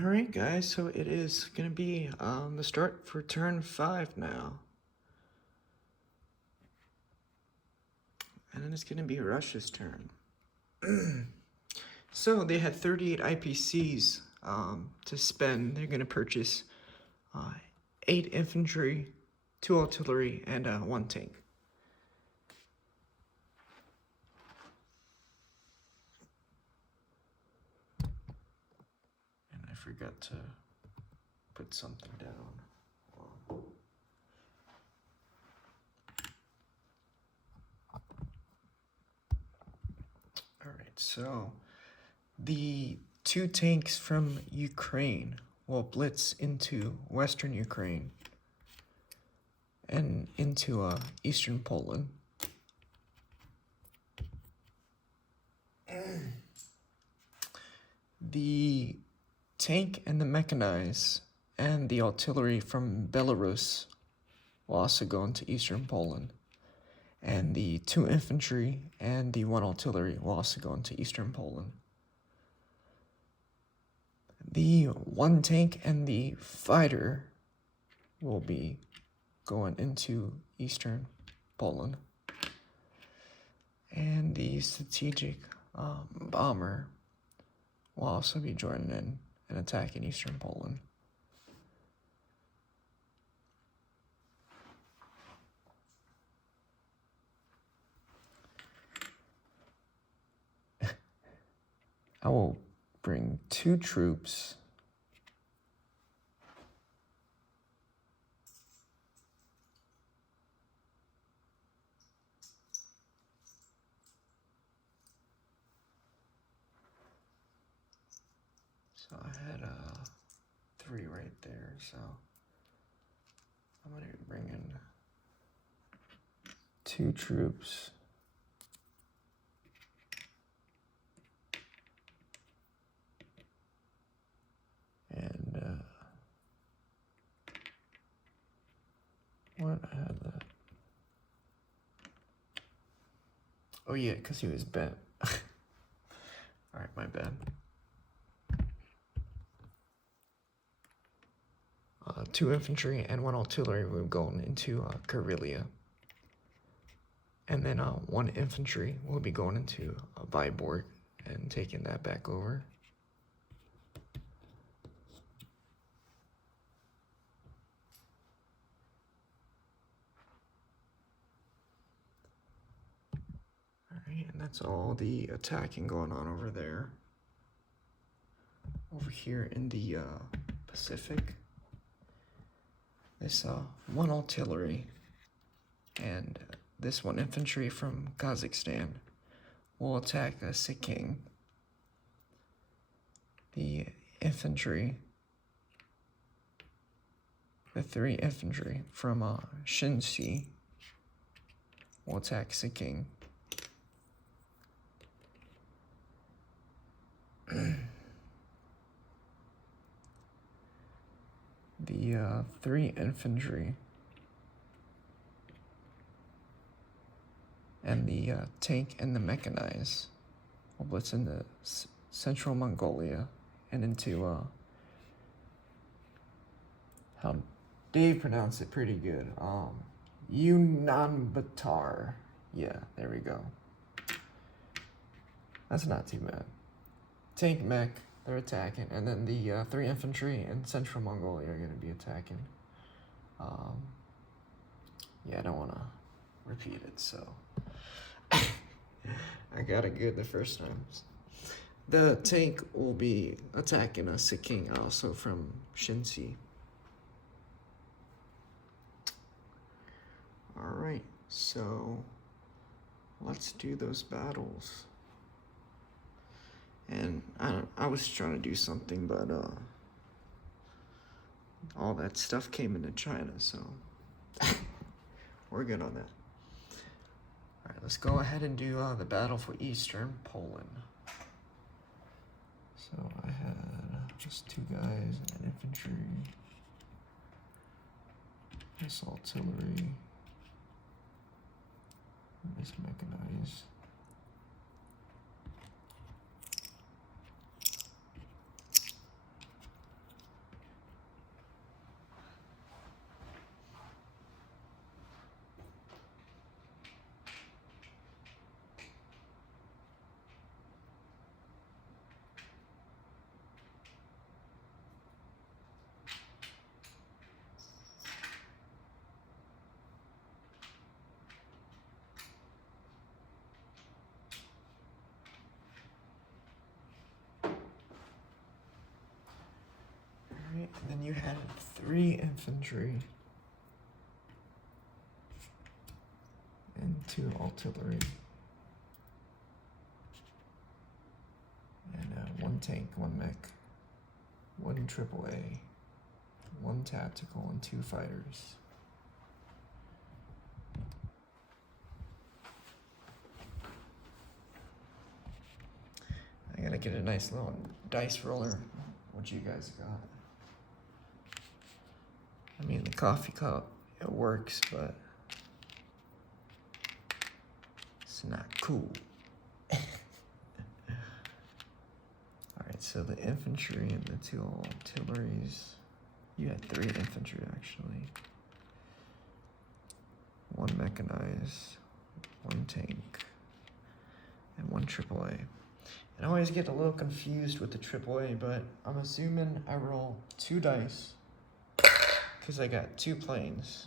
Alright guys, so it is going to be the start for turn 5 now. And then it's going to be Russia's turn. So they had 38 IPCs to spend. They're going to purchase 8 infantry, 2 artillery, and 1 tank. And I forgot to put something down. Alright, so the 2 tanks from Ukraine will blitz into western Ukraine and into eastern Poland. The tank and the mechanized and the artillery from Belarus will also go into eastern Poland. And the 2 infantry and the 1 artillery will also go into eastern Poland. The 1 tank and the fighter will be going into eastern Poland. And the strategic bomber will also be joining in and attacking eastern Poland. I will bring 2 troops. So I had 3 right there, so I'm going to bring in 2 troops. And what had that? Oh yeah, because he was bent. Alright, my bad. 2 infantry and 1 artillery will be going into Karelia. And then 1 infantry will be going into Vyborg and taking that back over. Alright, and that's all the attacking going on over there. Over here in the Pacific, this 1 artillery and this 1 infantry from Kazakhstan will attack Sikking. The infantry, the 3 infantry from Shinsi will attack Sikking. The 3 infantry and the tank and the mechanized will blitz into central Mongolia and into how Dave pronounced it pretty good. Ulaanbaatar. Yeah, there we go. That's not too bad. Tank mech, they're attacking, and then the 3 infantry in central Mongolia are going to be attacking. Yeah, I don't want to repeat it, so I got it good the first time. The tank will be attacking a Sikking also from Shinsi. Alright, so let's do those battles. And I was trying to do something, but all that stuff came into China, so we're good on that. Alright, let's go ahead and do the battle for eastern Poland. So I had just 2 guys, an infantry, this artillery, and this mechanized. and then you had 3 infantry and 2 artillery and 1 tank, 1 mech, 1 AAA, 1 tactical, and 2 fighters. I gotta get a nice little dice roller. What you guys got? I mean, the coffee cup, it works, but it's not cool. Alright, so the infantry and the 2 artilleries. You had 3 infantry, actually. 1 mechanized, 1 tank, and 1 AAA. And I always get a little confused with the AAA, but I'm assuming I roll 2 dice because I got 2 planes.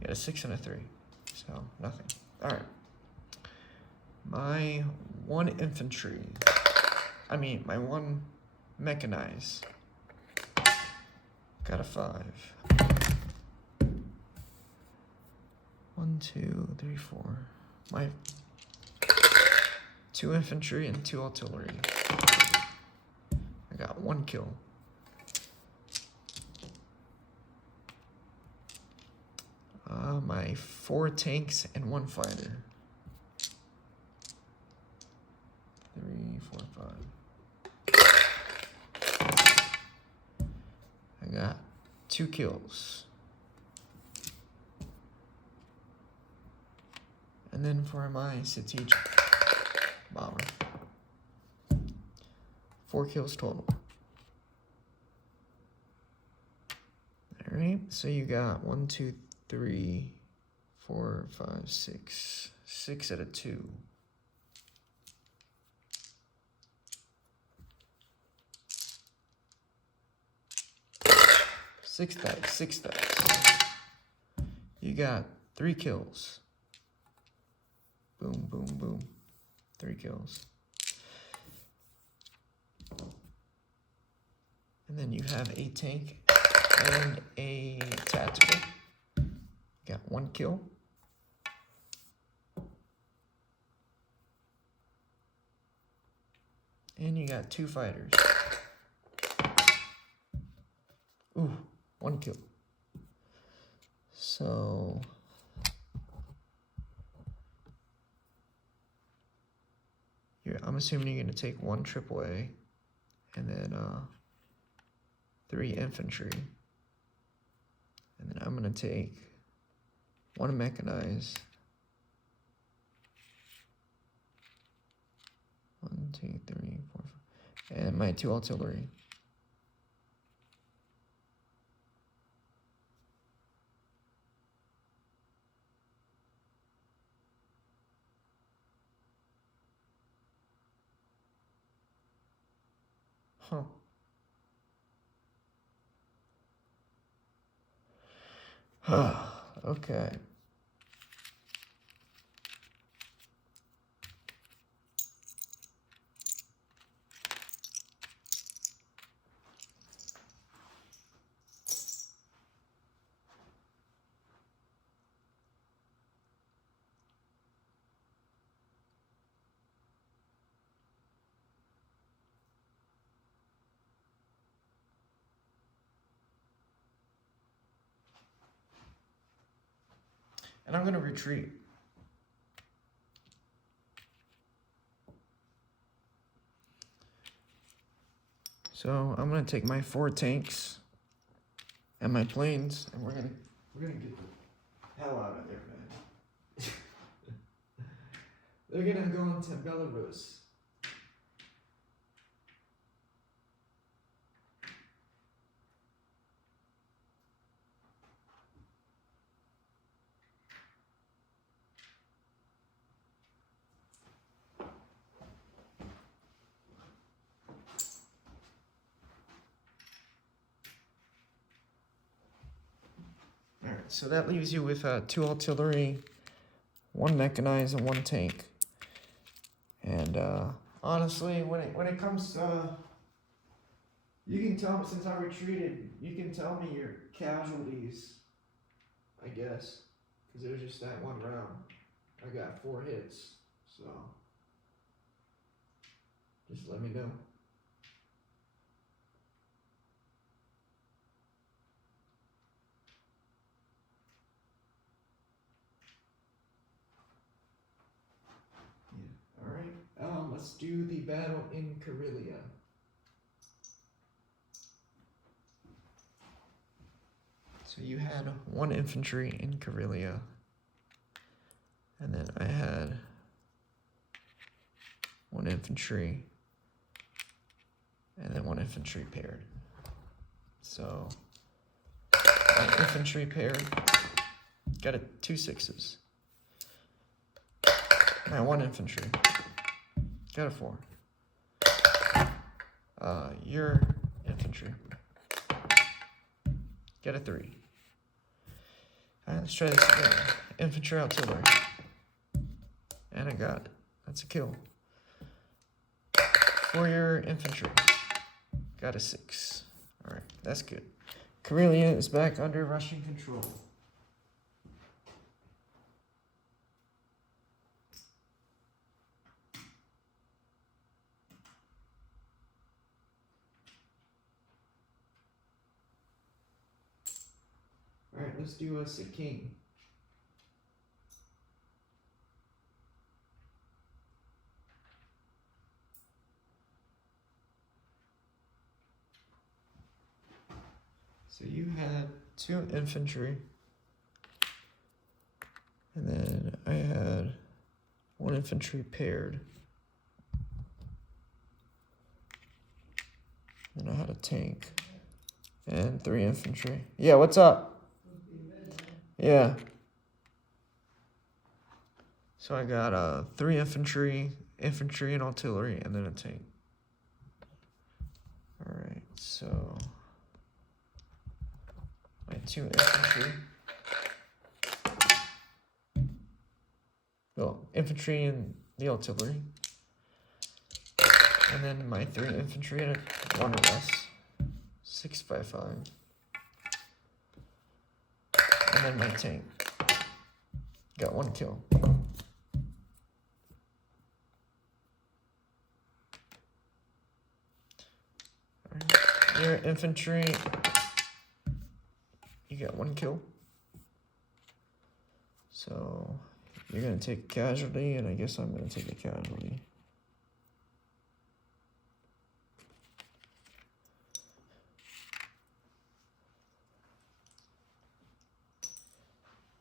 Got a 6 and a 3, so nothing. Alright. My 1 infantry, my 1 mechanized, got a 5. 1, 2, 3, 4. My 2 infantry and 2 artillery. I got 1 kill. My 4 tanks and 1 fighter. 3, 4, 5. I got 2 kills. And then for my strategic bomber, 4 kills total. Alright, so you got 1, 2, 3, 4, 5, 6. 6 out of 2. Six dice. You got 3 kills. Boom, boom, boom. 3 kills. And then you have a tank and a tactical. Got 1 kill. And you got 2 fighters. Ooh, 1 kill. So I'm assuming you're gonna take 1 AAA and then 3 infantry. And then I'm gonna take 1 mechanized. 1, 2, 3, 4, 5. And my 2 artillery. Huh. Okay. And I'm gonna retreat. So I'm gonna take my 4 tanks and my planes, and we're gonna get the hell out of there, man. They're gonna go into Belarus. Alright, so that leaves you with 2 artillery, 1 mechanized, and 1 tank. And Honestly, when it comes to, you can tell me, since I retreated, you can tell me your casualties, I guess, because it was just that one round. I got 4 hits, so just let me know. Yeah. All right. Let's do the battle in Karelia. So you had 1 infantry in Karelia, and then I had 1 infantry, and then 1 infantry paired. So my infantry paired got 2 6s. My 1 infantry got a 4. Your infantry got a 3. Alright, let's try this again. Infantry artillery. And I got it. That's a kill. For your infantry, got a 6. Alright, that's good. Karelia is back under Russian control. Alright, let's do a King. So you had 2 infantry, and then I had 1 infantry paired. Then I had a tank and 3 infantry. Yeah, what's up? Yeah. So I got 3 infantry and artillery, and then a tank. Alright, so my 2 infantry. Well, infantry and the artillery. And then my 3 infantry and 1 or less. 655. And then my tank. Got 1 kill. Alright. Your infantry, you got 1 kill. So you're gonna take a casualty, and I guess I'm gonna take a casualty.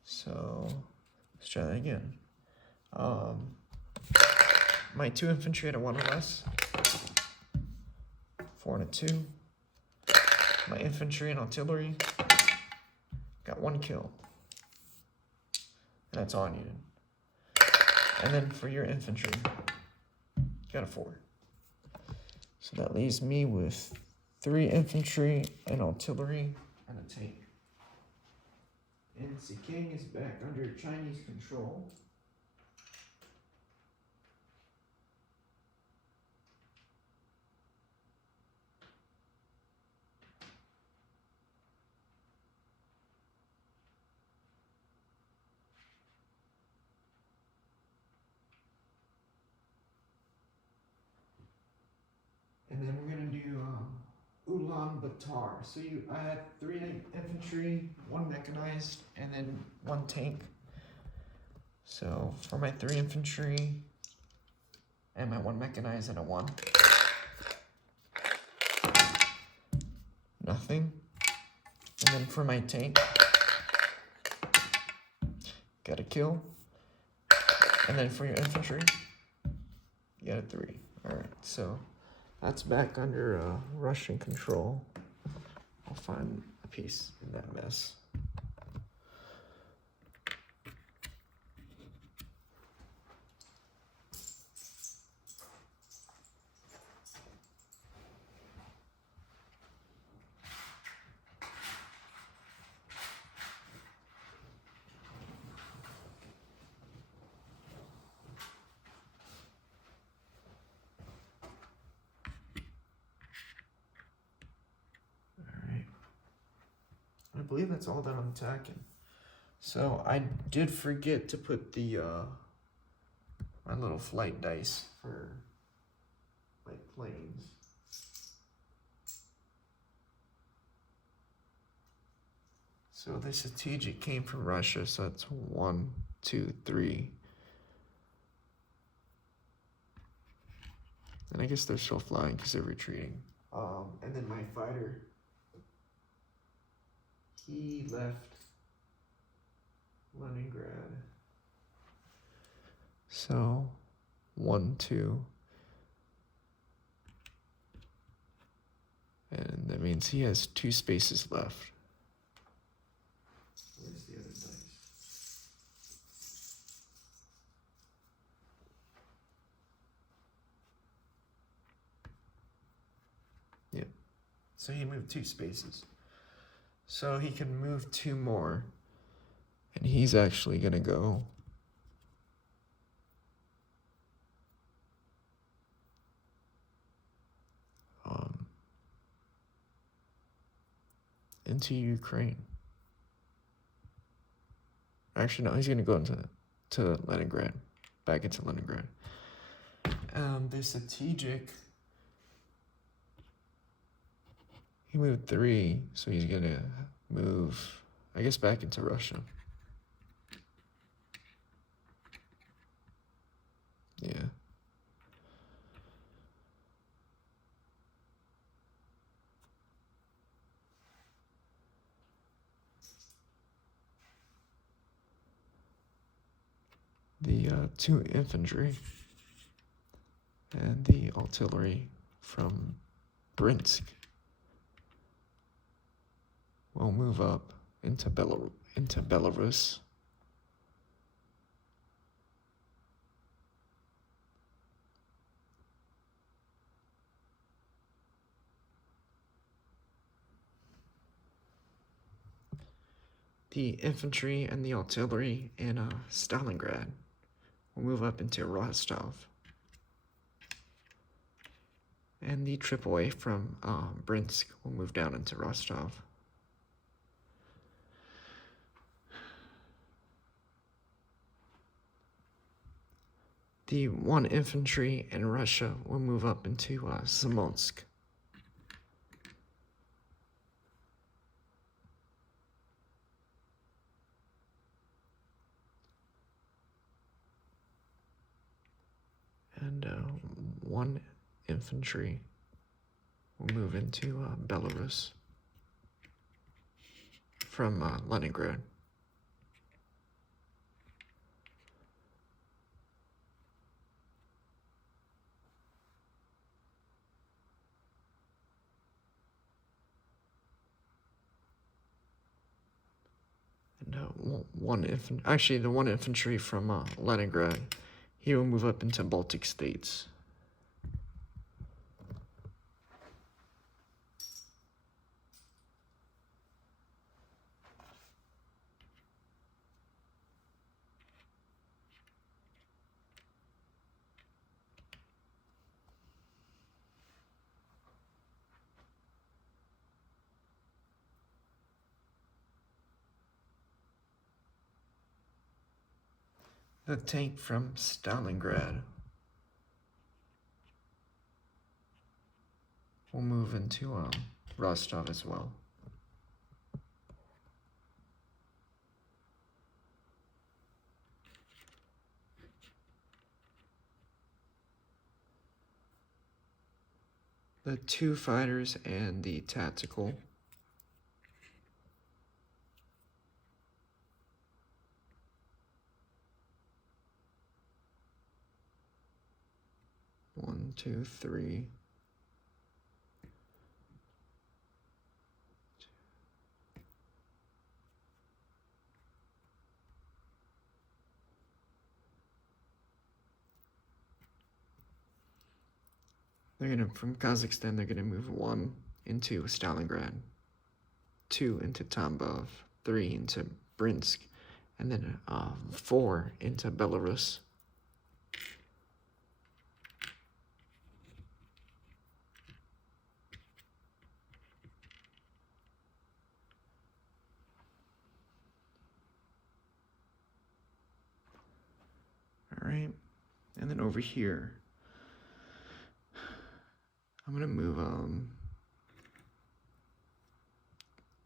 So let's try that again. My 2 infantry had a 1 or less. 4 and a 2. My infantry and artillery got 1 kill. And that's all I needed. And then for your infantry, got a 4. So that leaves me with 3 infantry and artillery and a tank. And King is back under Chinese control. And then we're gonna do Ulaanbaatar. So I had 3 infantry, 1 mechanized, and then 1 tank. So for my 3 infantry and my 1 mechanized and a 1, nothing. And then for my tank, got a kill. And then for your infantry, you got a 3. All right, so that's back under Russian control. I'll find a piece in that mess. believe that's all that I'm attacking. So I did forget to put the my little flight dice for like planes. So the strategic came from Russia, so that's 1, 2, 3. And I guess they're still flying because they're retreating. And then my fighter, he left Leningrad. So 1, 2. And that means he has 2 spaces left. Where's the other dice? Yeah. So he moved 2 spaces. So he can move 2 more. And he's actually going to go into Ukraine. Actually, no, he's going to go to Leningrad. Back into Leningrad. The strategic, he moved 3, so he's going to move, I guess, back into Russia. Yeah. The 2 infantry and the artillery from Brinsk will move up into Belarus. The infantry and the artillery in Stalingrad will move up into Rostov. And the AAA from Brinsk will move down into Rostov. The 1 infantry in Russia will move up into Smolensk. And 1 infantry will move into Belarus from Leningrad. And the 1 infantry from Leningrad, he will move up into Baltic states. The tank from Stalingrad will move into Rostov as well. The 2 fighters and the tactical one, two, three. From Kazakhstan, they're gonna move 1 into Stalingrad, 2 into Tambov, 3 into Brinsk, and then 4 into Belarus. And then over here, I'm gonna move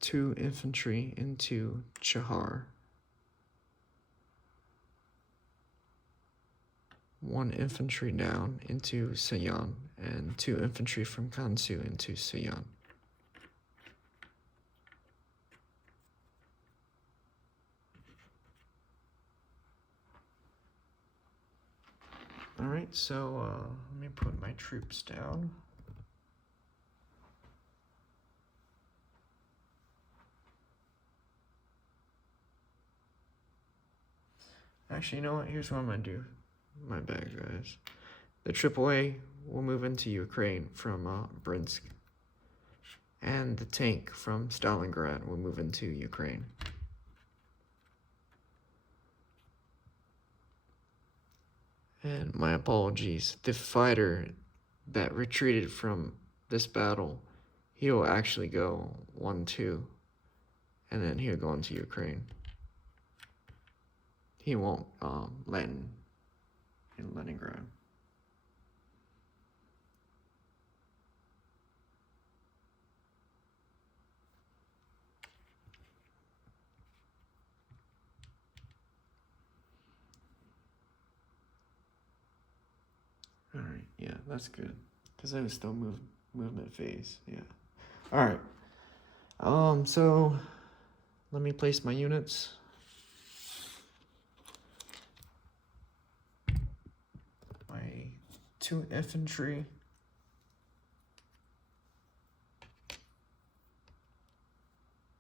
2 infantry into Chahar, 1 infantry down into Sayan, and 2 infantry from Kansu into Sayan. Alright, so let me put my troops down. Actually, you know what? Here's what I'm gonna do. My bad, guys. The AAA will move into Ukraine from Bryansk, and the tank from Stalingrad will move into Ukraine. And my apologies, the fighter that retreated from this battle, he will actually go 1-2, and then he'll go into Ukraine. He won't land in Leningrad. Alright, yeah, that's good. Because I was still movement phase, yeah. Alright. So let me place my units. My 2 infantry.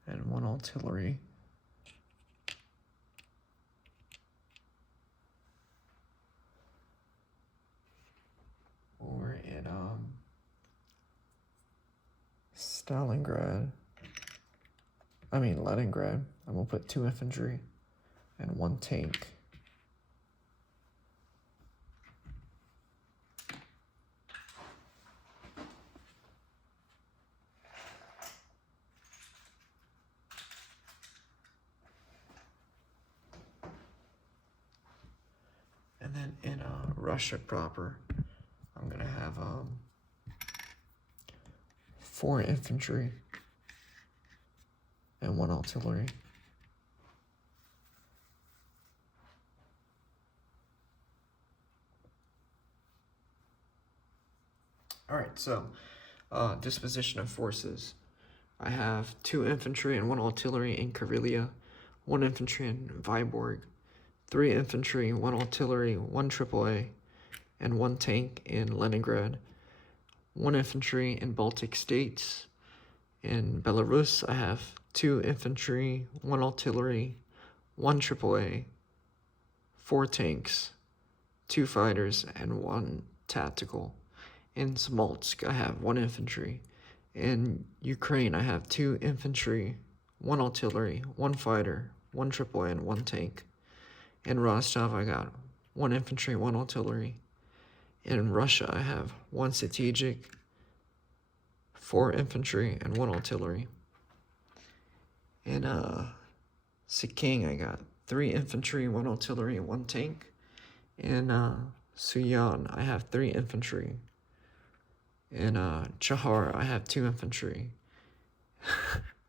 And 1 artillery. Or in Leningrad. I'm gonna put 2 infantry and 1 tank. And then in Russia proper, I'm gonna have 4 infantry and 1 artillery. Alright, so disposition of forces. I have 2 infantry and 1 artillery in Karelia, 1 infantry in Vyborg, 3 infantry, 1 artillery, 1 AAA, and 1 tank in Leningrad, 1 infantry in Baltic states. In Belarus, I have 2 infantry, 1 artillery, 1 AAA, 4 tanks, 2 fighters, and 1 tactical. In Smolensk, I have 1 infantry. In Ukraine, I have 2 infantry, 1 artillery, 1 fighter, 1 AAA, and 1 tank. In Rostov, I got 1 infantry, 1 artillery. In Russia, I have 1 strategic, 4 infantry, and 1 artillery. In Sikking, I got 3 infantry, 1 artillery, and 1 tank. In Suyan, I have 3 infantry. In Chahar, I have 2 infantry.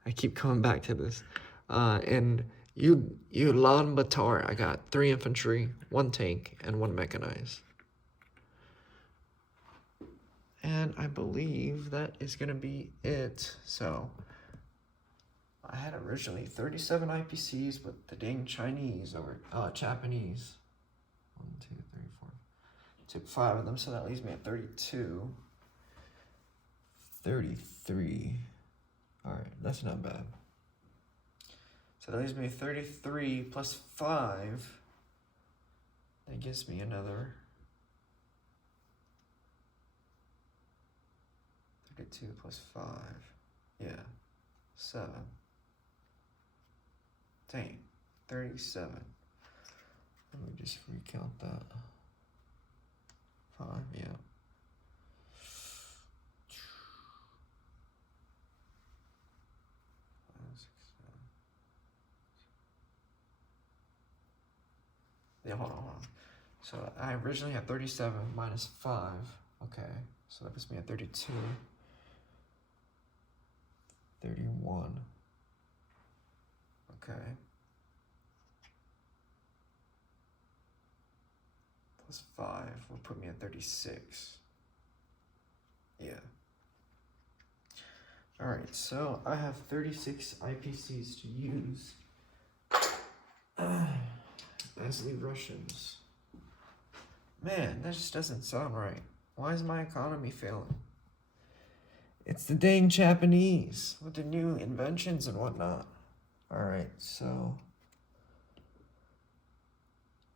I keep coming back to this. In Ulaanbaatar, I got 3 infantry, 1 tank, and 1 mechanized. And I believe that is going to be it. So, I had originally 37 IPCs, but the dang Japanese 1, 2, 3, 4, took 5 of them, so that leaves me at 32. 33. Alright, that's not bad. So that leaves me 33 plus 5. That gives me another 32 plus 5. Yeah. 7. Dang. 37. Let me just recount that. 5, yeah. Yeah, hold on. So I originally had 37 minus 5. Okay, so that puts me at 32. 31. Okay. Plus 5 will put me at 36. Yeah. Alright, so I have 36 IPCs to use as the Russians. Man, that just doesn't sound right. Why is my economy failing? It's the dang Japanese with the new inventions and whatnot. Alright, so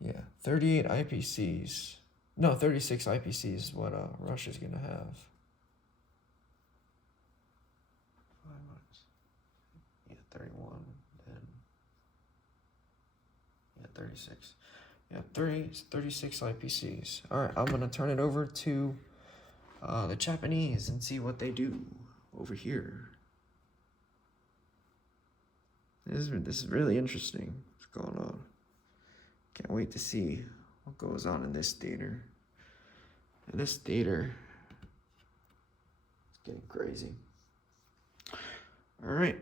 yeah, 38 IPCs. No, 36 IPCs is what Russia's gonna have. Yeah, 31, then yeah, 36. Yeah, 36 IPCs. Alright, I'm gonna turn it over to the Japanese and see what they do over here. This is really interesting what's going on. Can't wait to see what goes on in this theater. And this theater is getting crazy. Alright,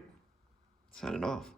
signing off.